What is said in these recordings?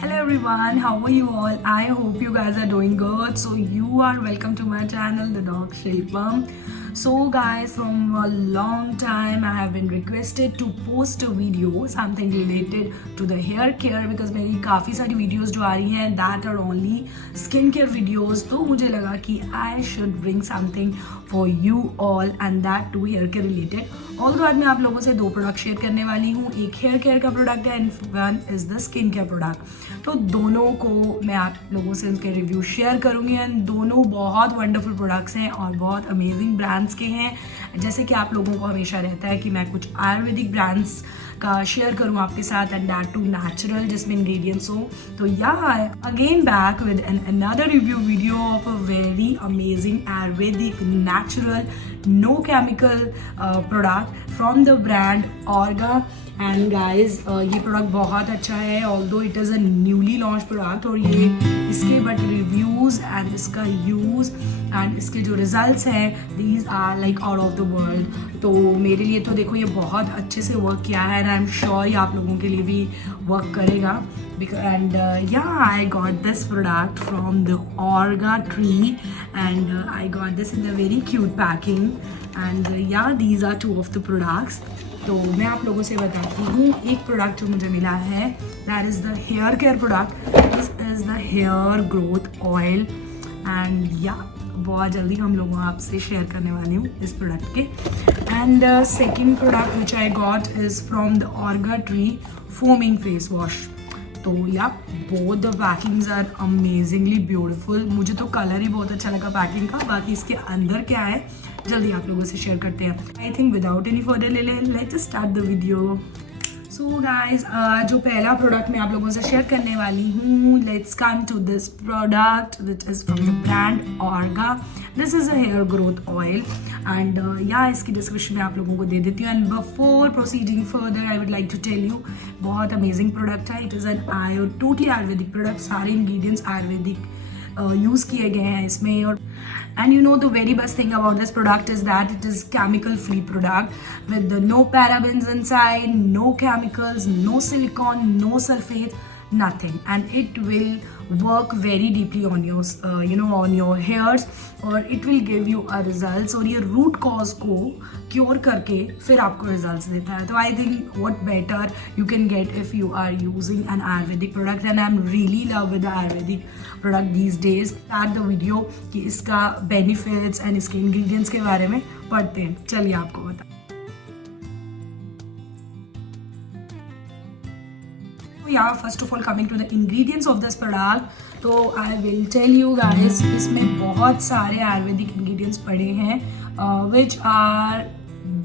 Hello everyone, how are you all? I hope you guys are doing good. So you are welcome to my channel, The Dog Shilpam. So guys, from a long time I have been requested to post a video something related to the hair care because मेरी काफ़ी सारी videos जो आ रही हैं that are only skin care videos. तो मुझे लगा कि I should bring something for you all and that too hair care related. Although आज मैं आप लोगों से 2 प्रोडक्ट शेयर करने वाली हूँ. एक हेयर केयर का प्रोडक्ट है and one is the skin care product. तो दोनों को मैं आप लोगों से उनके रिव्यू शेयर करूँगी एंड दोनों बहुत वंडरफुल प्रोडक्ट्स हैं और बहुत अमेजिंग ब्रांड्स के हैं. जैसे कि आप लोगों को हमेशा रहता है कि मैं कुछ आयुर्वेदिक ब्रांड्स का शेयर करूँ आपके साथ एंड दैट टू नेचुरल जिसमें इंग्रेडिएंट्स हो. तो yeah again back with another review video of a very amazing Ayurvedic natural no chemical product from the brand Orga. And guys ये प्रोडक्ट बहुत अच्छा है although it is a newly launch product और ये इसके बट रिव्यूज़ एंड इसका use and इसके जो रिजल्ट्स हैं these are like out of the world. तो मेरे लिए तो देखो ये बहुत अच्छे से वर्क किया है एंड आई एम श्योर ये आप लोगों के लिए भी वर्क करेगा. And I got this product from the Orga tree and I got this in the very cute packing and these are 2 of the products. तो मैं आप लोगों से बताती हूँ एक प्रोडक्ट जो मुझे मिला है that is the hair care product. This is the hair growth oil and बहुत जल्दी हम लोग आपसे शेयर करने वाली हूँ इस प्रोडक्ट के. And second product which I got is from the Orga tree foaming face wash. तो both the packings are amazingly beautiful. मुझे तो कलर ही बहुत अच्छा लगा पैकिंग का. बाकी इसके अंदर क्या है जल्दी आप लोगों से शेयर करते हैं. I think without any further let's start the video. So guys जो पहला प्रोडक्ट मैं आप लोगों से शेयर करने वाली हूँ let's come to this product which is from the brand Orga. This is a hair growth oil and इसकी डिस्क्रिप्शन में आप लोगों को दे देती हूँ. And before proceeding further I would like to tell you बहुत अमेजिंग प्रोडक्ट है. It is an totally Ayurvedic product. सारे इंग्रेडिएंट्स आयुर्वेदिक यूज़ किए गए हैं इसमें. और and you know the very best thing about this product is that it is chemical free product with the no parabens inside, no chemicals, no silicone, no sulfate, nothing, and it will work very deeply on your on your hairs और it will give you a results और ये root cause को cure करके फिर आपको results देता है. तो I think what better you can get if you are using an Ayurvedic product and I'm really love with the Ayurvedic product these days. Start the video कि इसका benefits and इसके ingredients के बारे में पढ़ते हैं. चलिए आपको बता. First of all coming to the ingredients of this product, तो I will tell you guys इसमें बहुत सारे आयुर्वेदिक ingredients पड़े हैं which are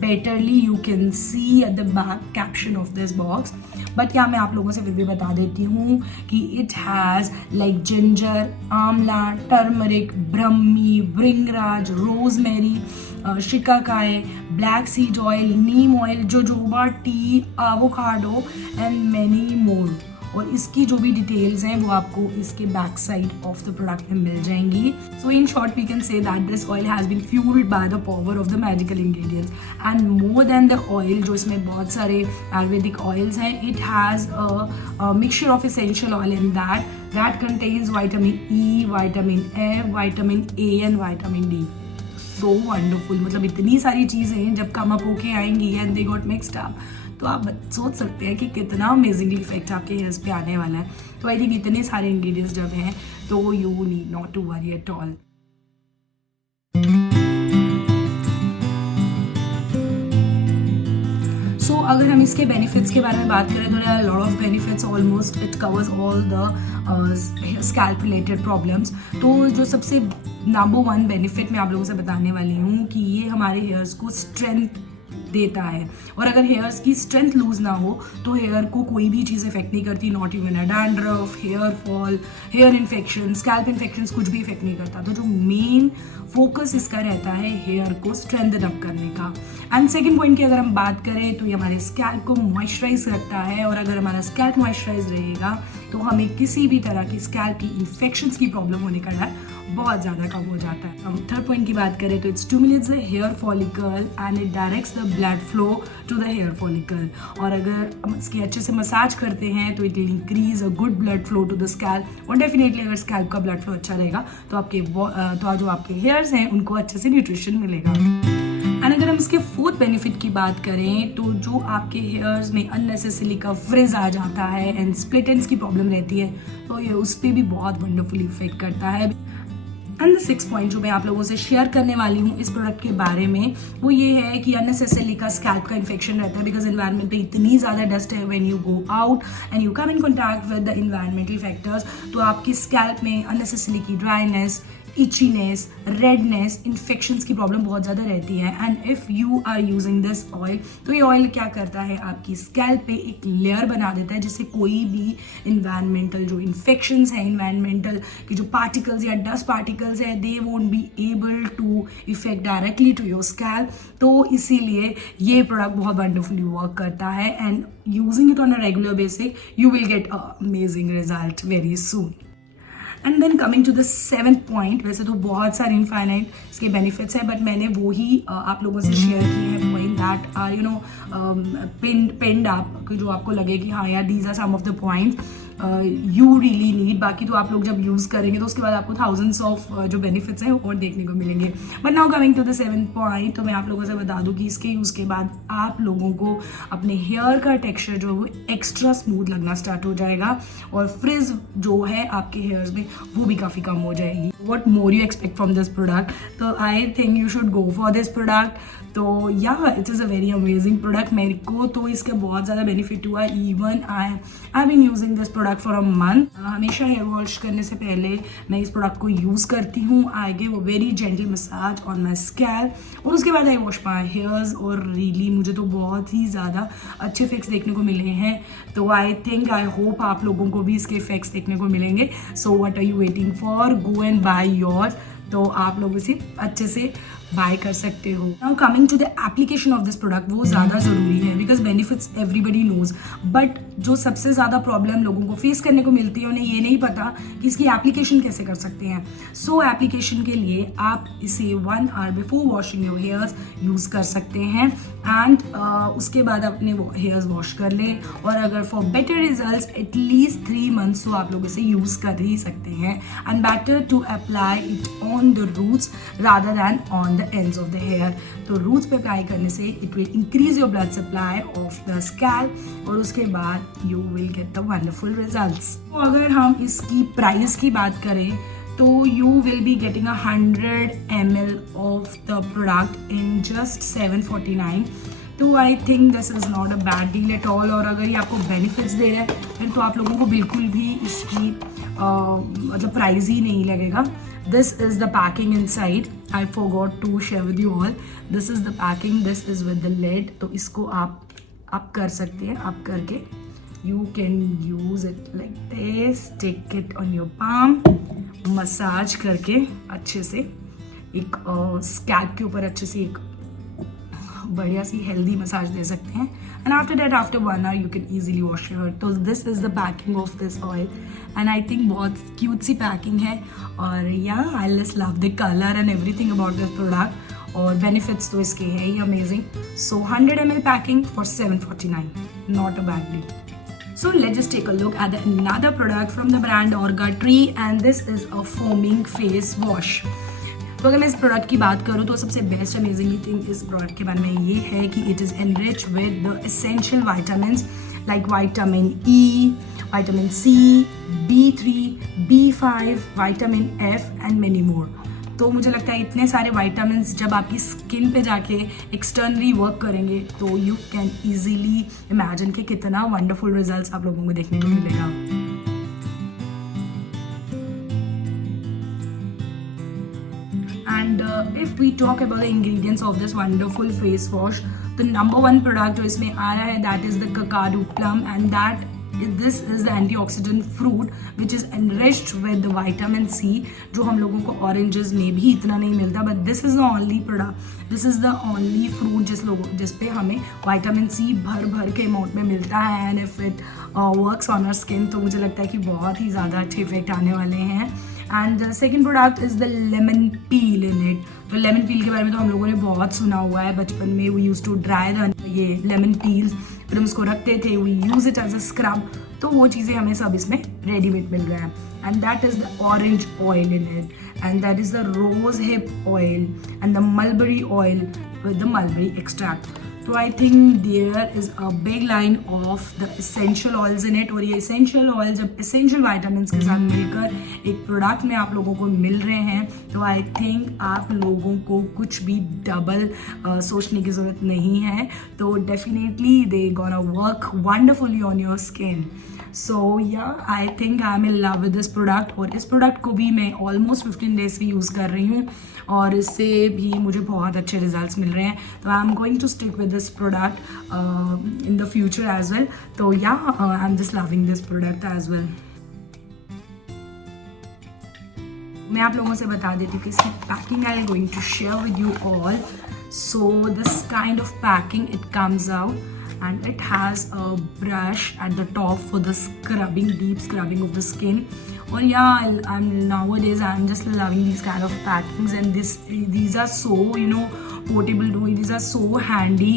betterly you can see at the back caption of this box. But मैं आप लोगों से फिर भी बता देती हूँ कि it has like ginger, amla, turmeric, brahmi, bhringraj, rosemary, shikakai, black seed oil, neem oil, jojoba tea, avocado and many more. और इसकी जो भी डिटेल्स हैं वो आपको इसके back side of the product में मिल जाएंगी. So in short we can say that this oil has been fuelled by the power of the magical ingredients and more than the oil जो इसमें बहुत सारे आयुर्वेदिक ऑयल्स हैं it has a mixture of essential oil in that contains vitamin E, vitamin A, vitamin A and vitamin D. So wonderful. मतलब इतनी सारी चीज़ें हैं जब कम अप होके आएंगी and they got mixed up तो आप सोच सकते हैं कि कितना अमेजिंगली इफेक्ट आपके हेयर्स पे आने वाला है. तो आई थिंक इतने सारे इंग्रेडिएंट्स जब हैं तो you need not to worry at all. So अगर हम इसके बेनिफिट्स के बारे में बात करें तो there are lot of benefits. Almost it covers all the scalp related problems. तो जो सबसे नंबर 1 बेनिफिट मैं आप लोगों से बताने वाली हूँ कि ये हमारे हेयर्स को स्ट्रेंथ देता है. और अगर हेयर्स की स्ट्रेंथ लूज ना हो तो हेयर को कोई भी चीज़ इफेक्ट नहीं करती. Not even a dandruff, hair fall, hair infection, scalp infections कुछ भी इफेक्ट नहीं करता. तो जो मेन फोकस इसका रहता है हेयर को स्ट्रेंथन अप करने का. एंड सेकेंड पॉइंट की अगर हम बात करें तो ये हमारे स्कैल्प को मॉइस्चराइज रखता है. और अगर हमारा स्कैल्प मॉइस्चराइज रहेगा तो हमें किसी भी तरह की स्कैल्प की इन्फेक्शंस की प्रॉब्लम होने का डर बहुत ज़्यादा कम हो जाता है. थर्ड पॉइंट की बात करें तो it stimulates the hair follicle and it directs the blood flow to the hair follicle. और अगर इसके अच्छे से मसाज करते हैं तो it will increase a good blood flow to the scalp. और डेफिनेटली अगर स्कैल्प का ब्लड फ्लो अच्छा रहेगा तो जो आपके हेयर्स हैं उनको अच्छे से न्यूट्रिशन मिलेगा। एंड अगर हम इसके फोर्थ बेनिफिट की बात करें तो जो आपके हेयर्स में अननेसेसरी का फ्रिज आ जाता है एंड स्प्लिट एंड्स की प्रॉब्लम रहती है तो ये उस पर भी बहुत वंडरफुली इफेक्ट करता है। एंड द 6th पॉइंट जो मैं आप लोगों से शेयर करने वाली हूँ इस प्रोडक्ट के बारे में वो ये है कि अननेसेसरली का स्कैल्प का इन्फेक्शन रहता है बिकॉज एनवायरनमेंट पे इतनी ज़्यादा डस्ट है। When you go out and you come in contact with the environmental factors तो आपकी स्कैल्प में अननेसेसरली की ड्राइनेस, इचीनेस, रेडनेस, इन्फेक्शंस की प्रॉब्लम बहुत ज़्यादा रहती है। And if you are using this oil तो ये ऑयल क्या करता है आपकी स्कैल्प पे एक लेयर बना देता है जिससे कोई भी इन्वायरमेंटल जो इन्फेक्शंस हैं, इन्वायरमेंटल की जो पार्टिकल्स या डस्ट पार्टिकल्स है they won't be able to affect directly to your scalp. तो इसीलिए ये प्रोडक्ट बहुत वंडरफुली वर्क करता है and using it on a regular basis you will get amazing result very soon. And then coming to the 7th point, वैसे तो बहुत सारे इनफाइनाइट इसके बेनिफिट्स हैं बट मैंने वो ही आप लोगों से शेयर किए हैं पॉइंट दैट आर पिन्ड आप जो आपको लगे कि हाँ यार these are some of the point you really need. बाकी तो आप लोग जब यूज़ करेंगे तो उसके बाद आपको थाउजेंड्स ऑफ जो बेनिफिट्स हैं और देखने को मिलेंगे। But now coming to the 7th point तो मैं आप लोगों से बता दूं कि इसके यूज़ के बाद आप लोगों को अपने हेयर का टेक्सचर जो है वो एक्स्ट्रा स्मूथ लगना स्टार्ट हो जाएगा और फ्रिज जो है आपके हेयर्स में वो भी काफ़ी कम हो जाएगी। What more you expect from this product, तो I think you should go for this product. तो yeah it is a very amazing product. मेरे को तो इसके बहुत ज़्यादा बेनिफिट हुआ। Even I been using this product for a month. हमेशा हेयर वॉश करने से पहले मैं इस प्रोडक्ट को यूज़ करती हूँ। I give a very gentle massage on my scalp और उसके बाद आई वॉश माई हेयर्स और रियली मुझे तो बहुत ही ज़्यादा अच्छे इफेक्ट्स देखने को मिले हैं। तो आई थिंक आई होप आप लोगों को भी इसके इफेक्ट्स देखने को मिलेंगे। So what are you waiting for, go and buy yours. तो आप लोग इसे अच्छे से बाय कर सकते हो। Now coming to the application of this product, वो ज़्यादा ज़रूरी है because benefits everybody knows but जो सबसे ज़्यादा प्रॉब्लम लोगों को फेस करने को मिलती है उन्हें ये नहीं पता कि इसकी एप्लीकेशन कैसे कर सकते हैं। सो एप्लीकेशन के लिए आप इसे 1 hour before washing your hairs use कर सकते हैं एंड उसके बाद अपने हेयर्स वॉश कर लें और अगर for better result at least 3 months तो आप लोग इसे यूज़ कर ही सकते हैं। And better to apply it on the roots rather than on the ends of the hair। तो रूट्स पे अप्लाई करने से it will increase your blood supply of the scalp और उसके बाद you will get the wonderful results। तो अगर हम इसकी प्राइस की बात करें तो you will be getting 100 ml of the product in just $749। तो I think this is not a bad deal at all. और अगर ये आपको बेनिफिट्स दे रहा है फिर तो आप लोगों को बिल्कुल भी इसकी मतलब प्राइस ही नहीं लगेगा। This is the packing inside, I forgot to share with you all. This is the packing, this is with the lid. तो इसको आप कर सकते हैं, आप करके you can use it like this, take it on your palm, massage करके अच्छे से एक स्कैल्प के ऊपर अच्छे से एक बढ़िया सी हेल्दी मसाज दे सकते हैं and after that after 1 hour you can easily wash your. तो this is the packing of this oil and I think बहुत क्यूट सी पैकिंग है और yeah I just love the colour and everything about this product और benefits तो इसके हैं ही अमेजिंग। So 100 ml packing for $749, not a bad deal. So let's just take a look at another product from the brand Orga Tree and this is a foaming face wash। तो अगर मैं इस प्रोडक्ट की बात करूँ तो सबसे बेस्ट अमेजिंग थिंग इस प्रोडक्ट के बारे में ये है कि it is enrich with the essential vitamins like vitamin E, vitamin C, B3, B5, vitamin F and many more. तो मुझे लगता है इतने सारे विटामिन्स जब आपकी स्किन पे जाके एक्सटर्नली वर्क करेंगे तो यू कैन ईजीली इमेजिन कि कितना वंडरफुल रिजल्ट्स आप लोगों को देखने को मिलेगा। And if we talk about the ingredients of this wonderful face wash, the number 1 product जो इसमें आ रहा है that is the Kakadu plum and that this is the antioxidant fruit which is enriched with vitamin C, जो हम लोगों को oranges में भी इतना नहीं मिलता, but this is the only product, this is the only fruit जिस पे हमें विटामिन सी भर भर के अमाउंट में मिलता है। And if it works on our skin, तो मुझे लगता है कि बहुत ही ज़्यादा अच्छे इफेक्ट आने वाले हैं। And the second product is the lemon peel in it. तो लेमन पील के बारे में तो हम लोगों ने बहुत सुना हुआ है, बचपन में we use to dry the ये लेमन पील्स, फिर हम उसको रखते थे, we use it as a scrub. तो वो चीज़ें हमें सब इसमें रेडीमेड मिल रहा है। And that is the orange oil in it, and that is the rose hip oil and the mulberry oil with the mulberry extract. तो I think there is a big line of the essential oils in it, और ये essential oil जब essential vitamin के साथ मिलकर एक product में आप लोगों को मिल रहे हैं, तो आई थिंक आप लोगों को कुछ भी डबल सोचने की ज़रूरत नहीं है। तो definitely they gonna work wonderfully on your skin. So yeah I think I am in love with this product, और इस प्रोडक्ट को भी मैं ऑलमोस्ट 15 डेज से यूज़ कर रही हूँ, और इससे भी मुझे बहुत अच्छे रिजल्ट्स मिल रहे हैं। तो I am going to stick with this product in the future as well. तो या I am just loving this product as well. मैं आप लोगों से बता देती हूँ कि इसकी packing I am going to share with you all. So this kind of packing it comes out, and it has a brush at the top for the scrubbing, deep scrubbing of the skin. Or yeah, I'm nowadays I'm just loving these kind of packings, and these are so, you know, portable too. These are so handy.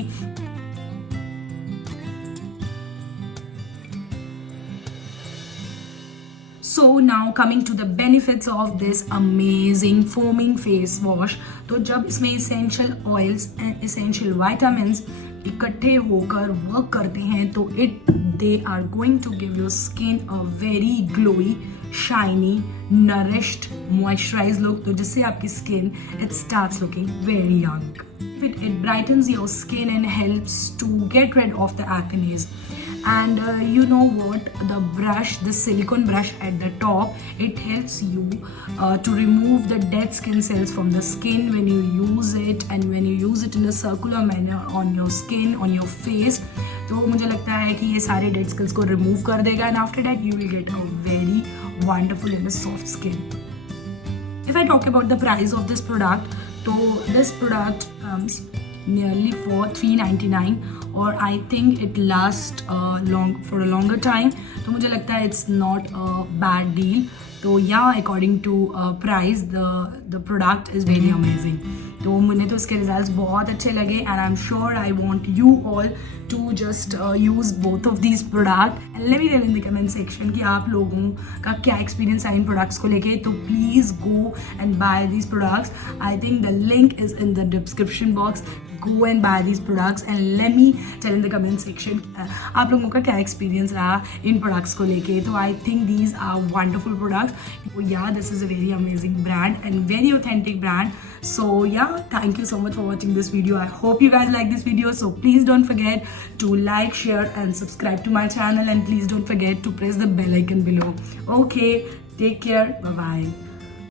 So now coming to the benefits of this amazing foaming face wash. तो जब इसमें essential oils and essential vitamins इकट्ठे होकर work करते हैं, तो they are going to give your skin a very glowy, shiny, nourished, moisturize look, तो जिससे आपकी skin it starts looking very young. It brightens your skin and helps to get rid of the acne. And you know what, the brush, the silicone brush at the top, it helps you to remove the dead skin cells from the skin when you use it, and when you use it in a circular manner on your skin, on your face. तो मुझे लगता है कि ये सारे dead skills को remove कर देगा, and after that you will get a very wonderful and soft skin. If I talk about the price of this product, so this product comes nearly for $3.99, और I think it lasts for a longer time. तो मुझे लगता है it's not a bad deal. तो yeah, according to price, the product is very amazing. तो मुझे तो इसके रिजल्ट्स बहुत अच्छे लगे, and I am sure I want you all to just use both of these product, and let me tell in the comment section कि आप लोगों का क्या एक्सपीरियंस है इन प्रोडक्ट्स को लेके. तो please go and buy these products. I think the link is in the description box. Go and buy these products and let me tell in the comment section आप लोगों का क्या एक्सपीरियंस रहा इन products को लेके. तो I think these are wonderful products. Yeah this is a very amazing brand and very authentic brand. So yeah, thank you so much for watching this video. I hope you guys like this video. So please don't forget to like, share and subscribe to my channel, and please don't forget to press the bell icon below. Okay, take care. Bye bye.